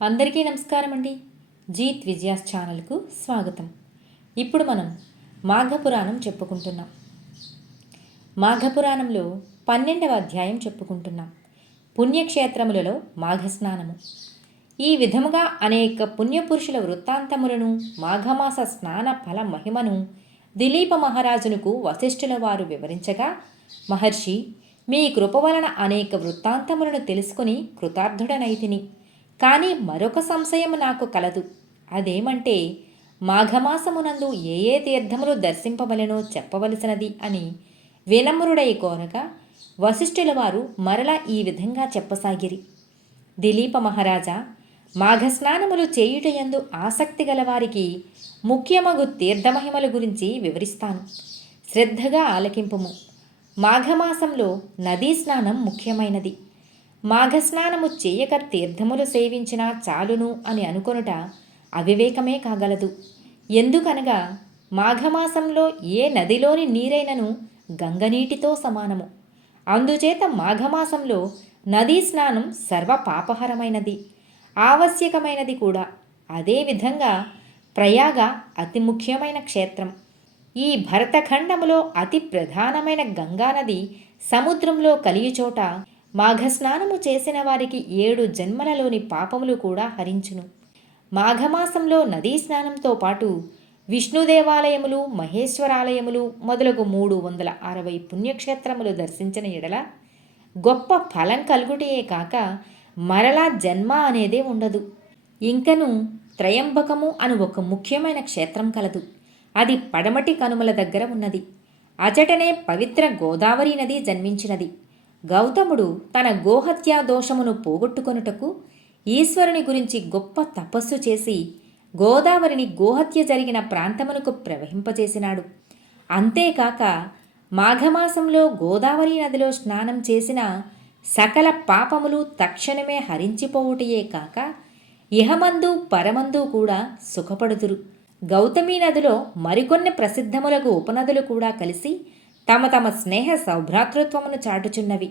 అందరికీ నమస్కారం అండి. జీత్ విజయాస్ ఛానల్కు స్వాగతం. ఇప్పుడు మనం మాఘపురాణం చెప్పుకుంటున్నాం. మాఘపురాణంలో 12వ అధ్యాయం చెప్పుకుంటున్నాం. పుణ్యక్షేత్రములలో మాఘస్నానము. ఈ విధముగా అనేక పుణ్యపురుషుల వృత్తాంతములను, మాఘమాస స్నాన ఫల మహిమను దిలీప మహారాజునకు వశిష్ఠుల వారు వివరించగా, మహర్షి, మీ కృప వలన అనేక వృత్తాంతములను తెలుసుకుని కృతార్థుడనైతిని. కానీ మరొక సంశయం నాకు కలదు. అదేమంటే, మాఘమాసమునందు ఏ తీర్థములు దర్శింపవలెనో చెప్పవలసినది అని వినమ్రుడై కోరగా, వశిష్ఠుల వారు మరలా ఈ విధంగా చెప్పసాగిరి. దిలీప మహారాజా, మాఘస్నానములు చేయుటయందు ఆసక్తి గలవారికి ముఖ్యమగు తీర్థమహిమల గురించి వివరిస్తాను. శ్రద్ధగా ఆలకింపుము. మాఘమాసంలో నదీ స్నానం ముఖ్యమైనది. మాఘస్నానము చేయక తీర్థములు సేవించినా చాలును అని అనుకొనుట అవివేకమే కాగలదు. ఎందుకనగా మాఘమాసంలో ఏ నదిలోని నీరైనను గంగనీటితో సమానము. అందుచేత మాఘమాసంలో నదీ స్నానం సర్వ పాపహరమైనది, ఆవశ్యకమైనది కూడా. అదేవిధంగా ప్రయాగ అతి ముఖ్యమైన క్షేత్రం. ఈ భరతఖండములో అతి ప్రధానమైన గంగానది సముద్రంలో కలియుచోట మాఘస్నానము చేసిన వారికి 7 జన్మలలోని పాపములు కూడా హరించును. మాఘమాసంలో నదీ స్నానంతో పాటు విష్ణు దేవాలయములు, మహేశ్వరాలయములు మొదలగు 360 పుణ్యక్షేత్రములు దర్శించిన ఎడల గొప్ప ఫలం కలుగుటయే కాక మరలా జన్మ అనేదే ఉండదు. ఇంకను త్రయంబకము అను ఒక ముఖ్యమైన క్షేత్రం కలదు. అది పడమటి కనుమల దగ్గర ఉన్నది. అచటనే పవిత్ర గోదావరి నది జన్మించినది. గౌతముడు తన గోహత్యా దోషమును పోగొట్టుకొనుటకు ఈశ్వరుని గురించి గొప్ప తపస్సు చేసి గోదావరిని గోహత్య జరిగిన ప్రాంతమునకు ప్రవహింపజేసినాడు. అంతేకాక మాఘమాసంలో గోదావరి నదిలో స్నానం చేసిన సకల పాపములు తక్షణమే హరించిపోవుటయే కాక ఇహమందు పరమందు కూడా సుఖపడుదురు. గౌతమీ నదిలో మరికొన్ని ప్రసిద్ధములకు ఉపనదులు కూడా కలిసి తమ తమ స్నేహ సౌభ్రాతృత్వమును చాటుచున్నవి.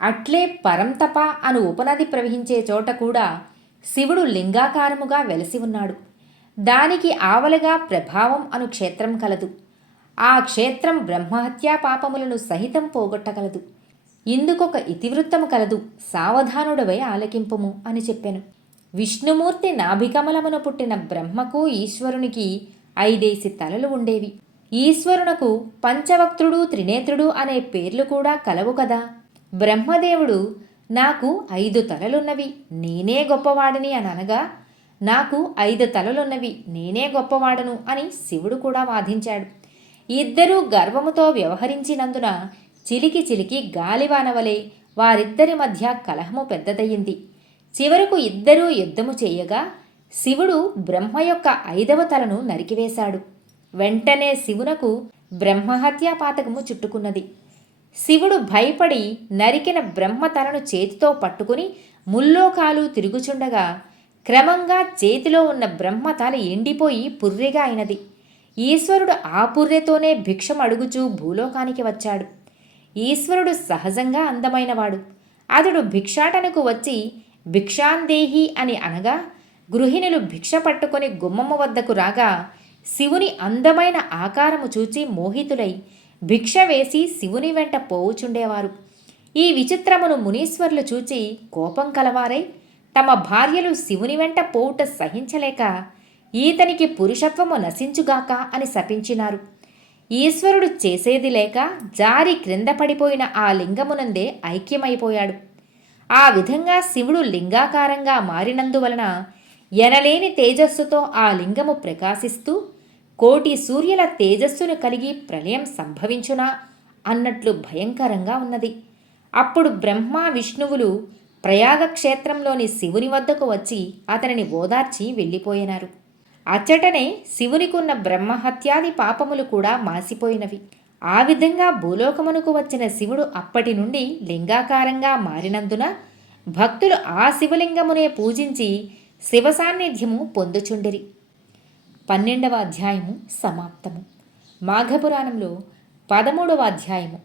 అట్లే పరంతప అను ఉపనది ప్రవహించే చోట కూడా శివుడు లింగాకారముగా వెలసి ఉన్నాడు. దానికి ఆవలగా ప్రభావం అను క్షేత్రం కలదు. ఆ క్షేత్రం బ్రహ్మహత్యా పాపములను సహితం పోగొట్టగలదు. ఇందుకొక ఇతివృత్తము కలదు, సావధానుడవై ఆలకింపుము అని చెప్పెను. విష్ణుమూర్తి నాభికమలమున పుట్టిన బ్రహ్మకు ఈశ్వరునికి 5 తలలు ఉండేవి. ఈశ్వరునకు పంచవక్త్రుడు, త్రినేత్రుడు అనే పేర్లు కూడా కలవు కదా. బ్రహ్మదేవుడు నాకు 5 తలలున్నవి, నేనే గొప్పవాడిని అని అనగా, నాకు 5 తలలున్నవి, నేనే గొప్పవాడను అని శివుడు కూడా వాదించాడు. ఇద్దరూ గర్వముతో వ్యవహరించినందున చిలికి చిలికి గాలివానవలే వారిద్దరి మధ్య కలహము పెద్దదయ్యింది. చివరకు ఇద్దరూ యుద్ధము చేయగా శివుడు బ్రహ్మ యొక్క 5వ తలను నరికివేశాడు. వెంటనే శివునకు బ్రహ్మహత్యా పాతకము చుట్టుకున్నది. శివుడు భయపడి నరికిన బ్రహ్మతలను చేతితో పట్టుకుని ముల్లోకాలు తిరుగుచుండగా క్రమంగా చేతిలో ఉన్న బ్రహ్మతల ఎండిపోయి పుర్రెగా అయినది. ఈశ్వరుడు ఆ పుర్రెతోనే భిక్షం అడుగుచూ భూలోకానికి వచ్చాడు. ఈశ్వరుడు సహజంగా అందమైనవాడు. అతడు భిక్షాటనకు వచ్చి భిక్షాందేహి అని అనగా గృహిణులు భిక్ష పట్టుకొని గుమ్మమ్మ వద్దకు రాగా శివుని అందమైన ఆకారము చూచి మోహితులై భిక్ష వేసి శివుని వెంట పోవుచుండేవారు. ఈ విచిత్రమును మునీశ్వర్లు చూచి కోపం కలవారై తమ భార్యలు శివుని వెంట పోవుట సహించలేక ఈతనికి పురుషత్వము నశించుగాక అని శపించినారు. ఈశ్వరుడు చేసేది లేక జారి క్రింద పడిపోయిన ఆ లింగమునందే ఐక్యమైపోయాడు. ఆ విధంగా శివుడు లింగాకారంగా మారినందువలన ఎనలేని తేజస్సుతో ఆ లింగము ప్రకాశిస్తూ కోటి సూర్యుల తేజస్సును కలిగి ప్రళయం సంభవించునా అన్నట్లు భయంకరంగా ఉన్నది. అప్పుడు బ్రహ్మ విష్ణువులు ప్రయాగక్షేత్రంలోని శివుని వద్దకు వచ్చి అతనిని ఓదార్చి వెళ్ళిపోయినారు. అచ్చటనే శివునికున్న బ్రహ్మహత్యాది పాపములు కూడా మాసిపోయినవి. ఆ విధంగా భూలోకమునకు వచ్చిన శివుడు అప్పటి నుండి లింగాకారంగా మారినందున భక్తులు ఆ శివలింగమునే పూజించి శివ సాన్నిధ్యము పొందుచుండిరి. 12వ అధ్యాయము సమాప్తము. మాఘపురాణంలో 13వ అధ్యాయము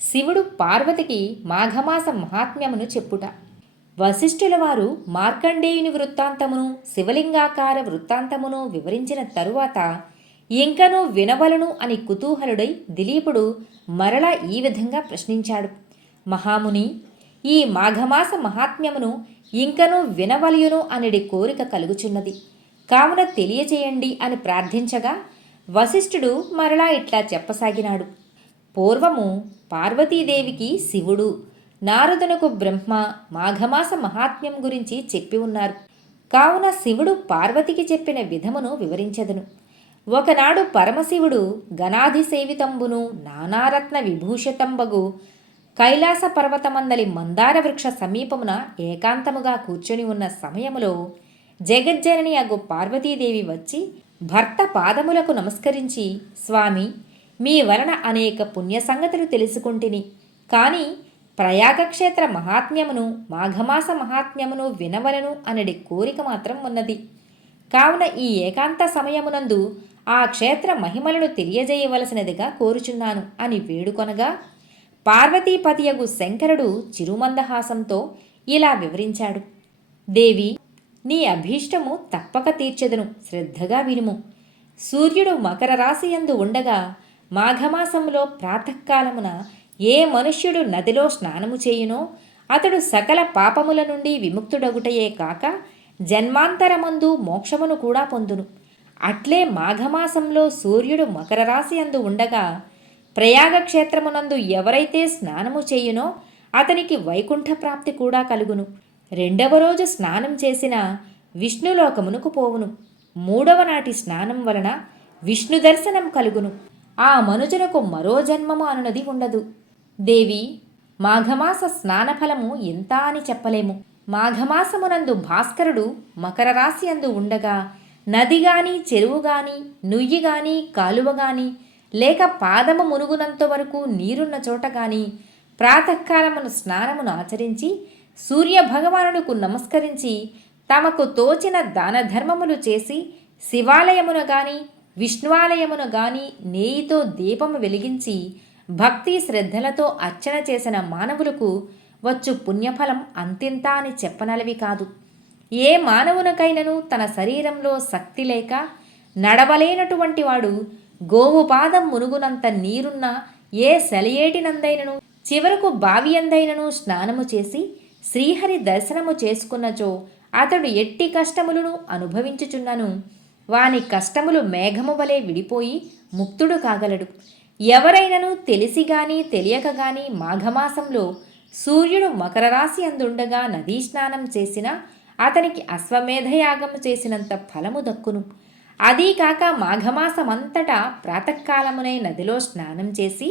శివుడు పార్వతికి మాఘమాస మహాత్మ్యమును చెప్పుట. వశిష్ఠుల వారు మార్కండేయుని వృత్తాంతమును శివలింగాకార వృత్తాంతమును వివరించిన తరువాత ఇంకనూ వినవలను అని కుతూహలుడై దిలీపుడు మరలా ఈ విధంగా ప్రశ్నించాడు. మహాముని, ఈ మాఘమాస మహాత్మ్యమును ఇంకనూ వినవలయును అనడి కోరిక కలుగుచున్నది, కావున తెలియచేయండి అని ప్రార్థించగా వశిష్ఠుడు మరలా ఇట్లా చెప్పసాగినాడు. పూర్వము పార్వతీదేవికి శివుడు, నారదునకు బ్రహ్మ మాఘమాస మహాత్మ్యం గురించి చెప్పి ఉన్నారు. కావున శివుడు పార్వతికి చెప్పిన విధమును వివరించెదను. ఒకనాడు పరమశివుడు గణాధిసేవితంబును నానారత్న విభూషితంబగు కైలాస పర్వతమందలి మందార వృక్ష సమీపమున ఏకాంతముగా కూర్చొని ఉన్న సమయములో జగజ్జనని అగు పార్వతీదేవి వచ్చి భర్త పాదములకు నమస్కరించి, స్వామి, మీ వలన అనేక పుణ్య సంగతులు తెలుసుకుంటిని, కానీ ప్రయాగక్షేత్ర మహాత్మ్యమును మాఘమాస మహాత్మ్యమును వినవలను అనడి కోరిక మాత్రం ఉన్నది. కావున ఈ ఏకాంత సమయమునందు ఆ క్షేత్ర మహిమలను తెలియజేయవలసినదిగా కోరుచున్నాను అని వేడుకొనగా పార్వతీపతియగు శంకరుడు చిరుమందహాసంతో ఇలా వివరించాడు. దేవి, నీ అభీష్టము తప్పక తీర్చెదను, శ్రద్ధగా వినుము. సూర్యుడు మకర రాశియందు ఉండగా మాఘమాసంలో ప్రాతకాలమున ఏ మనుష్యుడు నదిలో స్నానము చేయునో అతడు సకల పాపముల నుండి విముక్తుడగుటయే కాక జన్మాంతరమందు మోక్షమును కూడా పొందును. అట్లే మాఘమాసంలో సూర్యుడు మకర రాశి అందు ఉండగా ప్రయాగక్షేత్రమునందు ఎవరైతే స్నానము చేయునో అతనికి వైకుంఠ ప్రాప్తి కూడా కలుగును. రెండవ రోజు స్నానం చేసిన విష్ణులోకమునకు పోవును. మూడవ నాటి స్నానం వలన విష్ణు దర్శనం కలుగును. ఆ మనుజునకు మరో జన్మము అనునది ఉండదు. దేవి, మాఘమాస స్నానఫలము ఎంత అని చెప్పలేము. మాఘమాసమునందు భాస్కరుడు మకర రాశి అందు ఉండగా నది గాని చెరువు గాని నుయ్యి గాని కాలువ గాని లేక పాదము మునుగునంత వరకు నీరున్న చోట గాని ప్రాతకాలమును స్నానమును ఆచరించి సూర్యభగవానుడుకు నమస్కరించి తమకు తోచిన దాన ధర్మములు చేసి శివాలయమున గాని విష్ణువాలయమున గాని నేయితో దీపము వెలిగించి భక్తి శ్రద్ధలతో అర్చన చేసిన మానవులకు వచ్చు పుణ్యఫలం అంతింత అని చెప్పనలవి కాదు. ఏ మానవునకైనను తన శరీరంలో శక్తి లేక నడవలేనటువంటి వాడు గోవు పాదం మునుగునంత నీరున్న ఏ సెలయేటినందైనను చివరకు బావి అందైనను స్నానము చేసి శ్రీహరి దర్శనము చేసుకున్నచో అతడు ఎట్టి కష్టములను అనుభవించుచున్నను వాని కష్టములు మేఘము వలె విడిపోయి ముక్తుడు కాగలడు. ఎవరైనను తెలిసి గాని తెలియక గాని మాఘమాసంలో సూర్యుడు మకర రాశి అందుండగా నదీ స్నానం చేసినా అతనికి అశ్వమేధయాగము చేసినంత ఫలము దక్కును. అదీకాక మాఘమాసమంతటా ప్రాతకాలమునై నదిలో స్నానం చేసి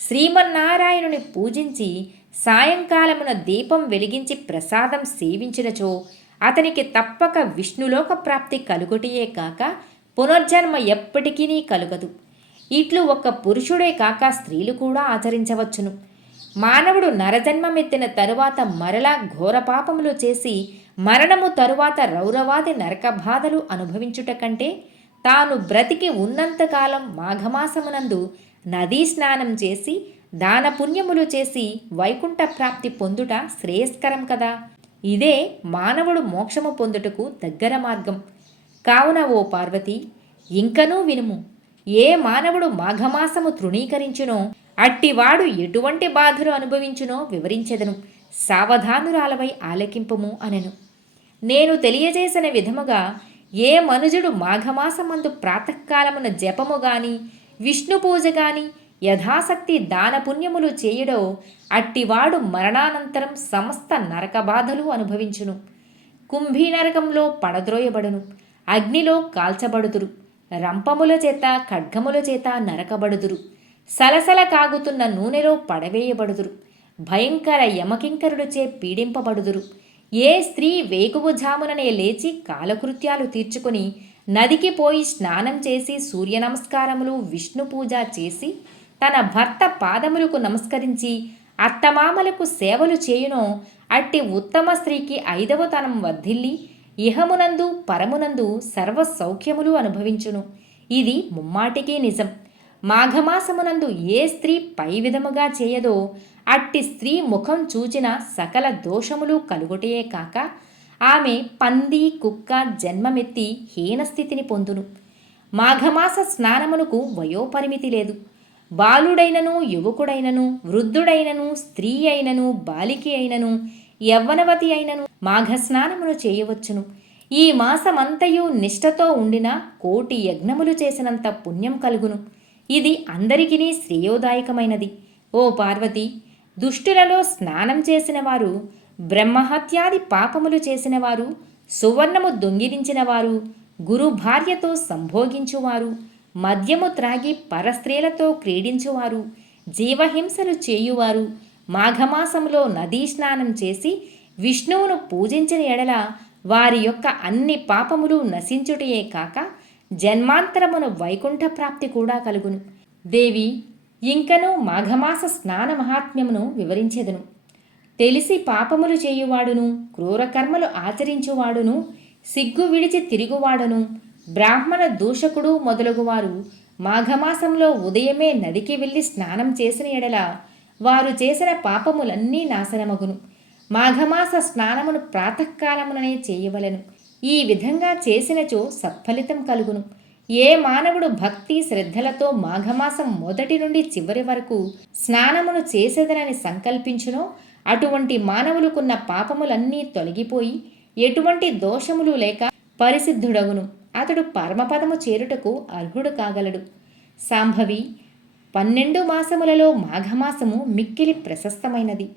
శ్రీమన్నారాయణుని పూజించి సాయంకాలమున దీపం వెలిగించి ప్రసాదం సేవించినచో అతనికి తప్పక విష్ణులోక ప్రాప్తి కలుగుటియే కాక పునర్జన్మ ఎప్పటికీ కలుగదు. ఇట్లు ఒక్క పురుషుడే కాక స్త్రీలు కూడా ఆచరించవచ్చును. మానవుడు నరజన్మమెత్తిన తరువాత మరలా ఘోర పాపములు చేసి మరణము తరువాత రౌరవాది నరక బాధలు అనుభవించుట కంటే తాను బ్రతికి ఉన్నంతకాలం మాఘమాసమునందు నదీ స్నానం చేసి దాన పుణ్యములు చేసి వైకుంఠ ప్రాప్తి పొందుట శ్రేయస్కరం కదా. ఇదే మానవుడు మోక్షము పొందుటకు దగ్గర మార్గం. కావున ఓ పార్వతి, ఇంకనూ వినుము. ఏ మానవుడు మాఘమాసము తృణీకరించునో అట్టివాడు ఎటువంటి బాధలు అనుభవించునో వివరించెదను, సావధానురాలవై ఆలకింపుము అనెను. నేను తెలియజేసిన విధముగా ఏ మనుజుడు మాఘమాసమందు ప్రాతకాలమున జపము గాని విష్ణు పూజ గాని యథాశక్తి దాన పుణ్యములు చేయుడో అట్టివాడు మరణానంతరం సమస్త నరక బాధలు అనుభవించును. కుంభీ నరకంలో పడద్రోయబడును, అగ్నిలో కాల్చబడుదురు, రంపముల చేత ఖడ్గముల చేత నరకబడుదురు, సలసల కాగుతున్న నూనెలో పడవేయబడుదురు, భయంకర యమకింకరుడిచే పీడింపబడుదురు. ఏ స్త్రీ వేకువజాముననే లేచి కాలకృత్యాలు తీర్చుకుని నదికి పోయి స్నానం చేసి సూర్య నమస్కారములు విష్ణు పూజ చేసి తన భర్త పాదములకు నమస్కరించి అత్తమామలకు సేవలు చేయునో అట్టి ఉత్తమ స్త్రీకి 5వ తనం వర్ధిల్లి ఇహమునందు పరమునందు సర్వ సౌఖ్యములు అనుభవించును. ఇది ముమ్మాటికి నిజం. మాఘమాసమునందు ఏ స్త్రీ పై విధముగా చేయదో అట్టి స్త్రీ ముఖం చూచిన సకల దోషములు కలుగుటయే కాక ఆమె పంది కుక్క జన్మమెత్తి హీనస్థితిని పొందును. మాఘమాస స్నానమునకు వయోపరిమితి లేదు. బాలుడైనను యువకుడైనను వృద్ధుడైనను స్త్రీ అయినను బాలికి అయినను యవ్వనవతి అయినను మాఘస్నానమును చేయవచ్చును. ఈ మాసమంతయు నిష్ఠతో ఉండిన కోటి యజ్ఞములు చేసినంత పుణ్యం కలుగును. ఇది అందరికీ శ్రేయోదాయకమైనది. ఓ పార్వతి, దుష్టులలో స్నానం చేసిన వారు, బ్రహ్మహత్యాది పాపములు చేసినవారు, సువర్ణము దొంగిలించినవారు, గురు భార్యతో సంభోగించువారు, మద్యము త్రాగి పరస్త్రీలతో క్రీడించువారు, జీవహింసలు చేయువారు, మాఘమాసంలో నదీ స్నానం చేసి విష్ణువును పూజించిన ఎడల వారి యొక్క అన్ని పాపములు నశించుటయే కాక జన్మాంతరమును వైకుంఠ ప్రాప్తి కూడా కలుగును. దేవి, ఇంకనూ మాఘమాస స్నాన మహాత్మ్యమును వివరించెదను. తెలిసి పాపములు చేయువాడును, క్రూరకర్మలు ఆచరించువాడును, సిగ్గు విడిచి తిరుగువాడును, బ్రాహ్మణ దూషకుడు మొదలగువారు మాఘమాసంలో ఉదయమే నదికి వెళ్ళి స్నానం చేసిన ఎడల వారు చేసిన పాపములన్నీ నాశనమగును. మాఘమాస స్నానమును ప్రాతకాలముననే చేయవలెను. ఈ విధంగా చేసినచో సత్ఫలితం కలుగును. ఏ మానవుడు భక్తి శ్రద్ధలతో మాఘమాసం మొదటి నుండి చివరి వరకు స్నానమును చేసేదనని సంకల్పించునో అటువంటి మానవులకున్న పాపములన్నీ తొలగిపోయి ఎటువంటి దోషములు లేక పరిసిద్ధుడగును. అతడు పరమపదము చేరుటకు అర్హుడు కాగలడు. సాంభవి, 12 మాసములలో మాఘమాసము మిక్కిలి ప్రశస్తమైనది.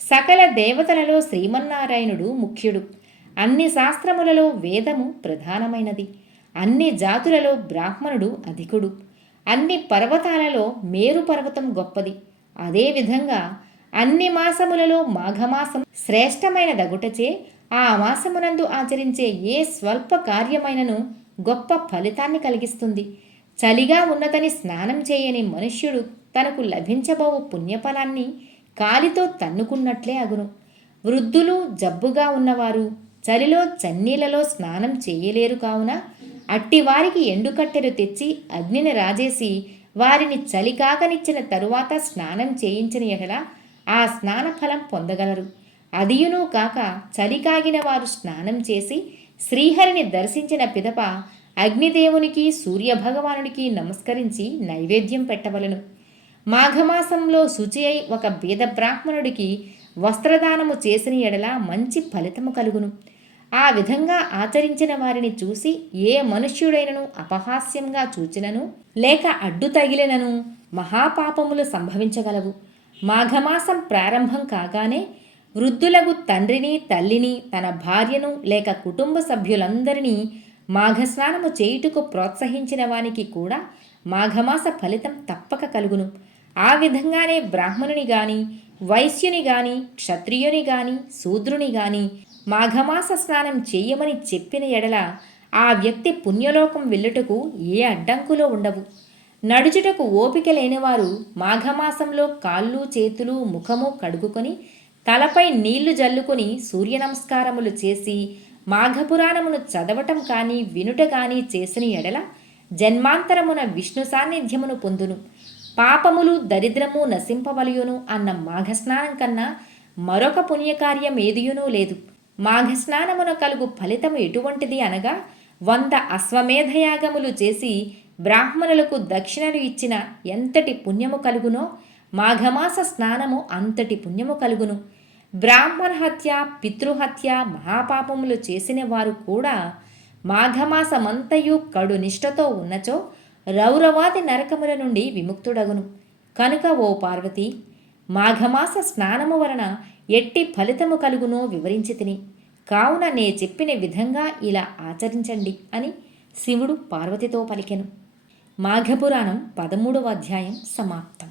సకల దేవతలలో శ్రీమన్నారాయణుడు ముఖ్యుడు. అన్ని శాస్త్రములలో వేదము ప్రధానమైనది. అన్ని జాతులలో బ్రాహ్మణుడు అధికుడు. అన్ని పర్వతాలలో మేరు పర్వతం గొప్పది. అదేవిధంగా అన్ని మాసములలో మాఘమాసం శ్రేష్టమైన దగుటచే ఆ మాసమునందు ఆచరించే ఏ స్వల్ప కార్యమైనను గొప్ప ఫలితాన్ని కలిగిస్తుంది. చలిగా ఉన్నదని స్నానం చేయని మనుష్యుడు తనకు లభించబోవు పుణ్యఫలాన్ని కాలితో తన్నుకున్నట్లే అగును. వృద్ధులు జబ్బుగా ఉన్నవారు చలిలో చన్నీళ్లలో స్నానం చేయలేరు కావున అట్టివారికి ఎండుకట్టెలు తెచ్చి అగ్నిని రాజేసి వారిని చలి కాకనిచ్చిన తరువాత స్నానం చేయించిన ఎడల ఆ స్నాన ఫలం పొందగలరు. అదియును కాక చలి కాగిన వారు స్నానం చేసి శ్రీహరిని దర్శించిన పిదప అగ్నిదేవునికి సూర్యభగవానుడికి నమస్కరించి నైవేద్యం పెట్టవలను. మాఘమాసంలో శుచి అయి ఒక బీద బ్రాహ్మణుడికి వస్త్రదానము చేసిన ఎడల మంచి ఫలితము కలుగును. ఆ విధంగా ఆచరించిన వారిని చూసి ఏ మనుష్యుడైనను అపహాస్యంగా చూచినను లేక అడ్డు తగిలినను మహాపాపములు సంభవించగలవు. మాఘమాసం ప్రారంభం కాగానే వృద్ధులకు తండ్రిని తల్లిని తన భార్యను లేక కుటుంబ సభ్యులందరినీ మాఘస్నానము చేయుటకు ప్రోత్సహించిన వానికి కూడా మాఘమాస ఫలితం తప్పక కలుగును. ఆ విధంగానే బ్రాహ్మణుని గాని వైశ్యుని గాని క్షత్రియుని గాని శూద్రుని గాని మాఘమాస స్నానం చేయమని చెప్పిన ఎడల ఆ వ్యక్తి పుణ్యలోకం వెళ్ళుటకు ఏ అడ్డంకులో ఉండవు. నడుచుటకు ఓపిక లేనివారు మాఘమాసంలో కాళ్ళు చేతులు ముఖము కడుగుకొని తలపై నీళ్లు జల్లుకొని సూర్య నమస్కారములు చేసి మాఘపురాణమును చదవటం కానీ వినుట కానీ చేసిన ఎడల జన్మాంతరమున విష్ణు సాన్నిధ్యమును పొందును. పాపములు దరిద్రము నశింపవలయును అన్న మాఘస్నానం కన్నా మరొక పుణ్యకార్యం ఏదియునూ లేదు. మాఘస్నానమున కలుగు ఫలితము ఎటువంటిది అనగా 100 అశ్వమేధయాగములు చేసి బ్రాహ్మణులకు దక్షిణలు ఇచ్చిన ఎంతటి పుణ్యము కలుగునో మాఘమాస స్నానము అంతటి పుణ్యము కలుగును. బ్రాహ్మణ హత్య పితృహత్య మహాపాపములు చేసిన వారు కూడా మాఘమాసమంతయు కడు నిష్ఠతో ఉన్నచో రౌరవాది నరకముల నుండి విముక్తుడగును. కనుక ఓ పార్వతి, మాఘమాస స్నానము వలన ఎట్టి ఫలితము కలుగునో వివరించి తిని, కావున నే చెప్పిన విధంగా ఇలా ఆచరించండి అని శివుడు పార్వతితో పలికెను. మాఘపురాణం 13వ అధ్యాయం సమాప్తం.